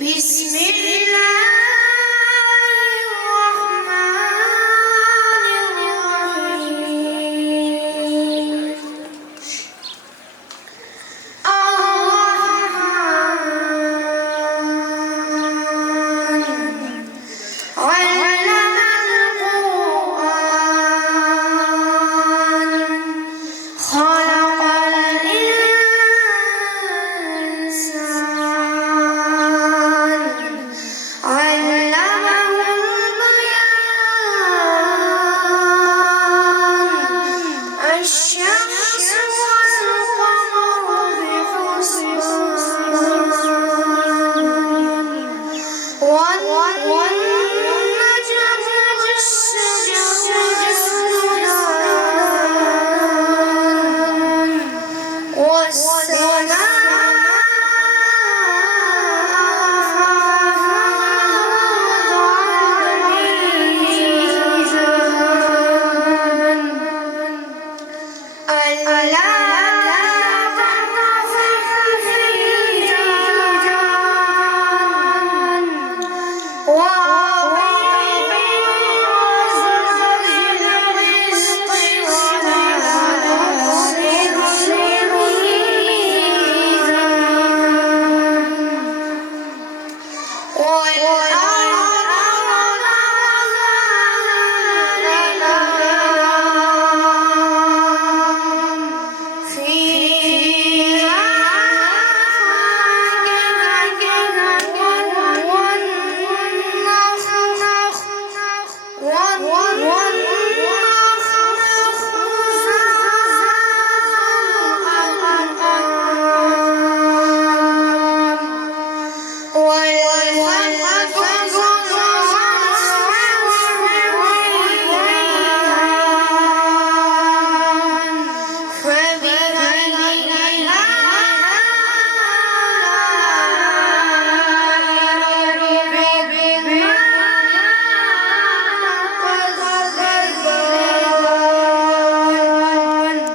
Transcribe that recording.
بسم الله الرحمن الرحيم علم القرآن خلق الإنسان علمه البيان الشمس والقمر بحسبان والنجم والشجر يسجدان والسماء ألا تطغوا في الميزان وأقيموا الوزن بالقسط ولا تخسروا الميزان والأرض فيها فاكهة والنخل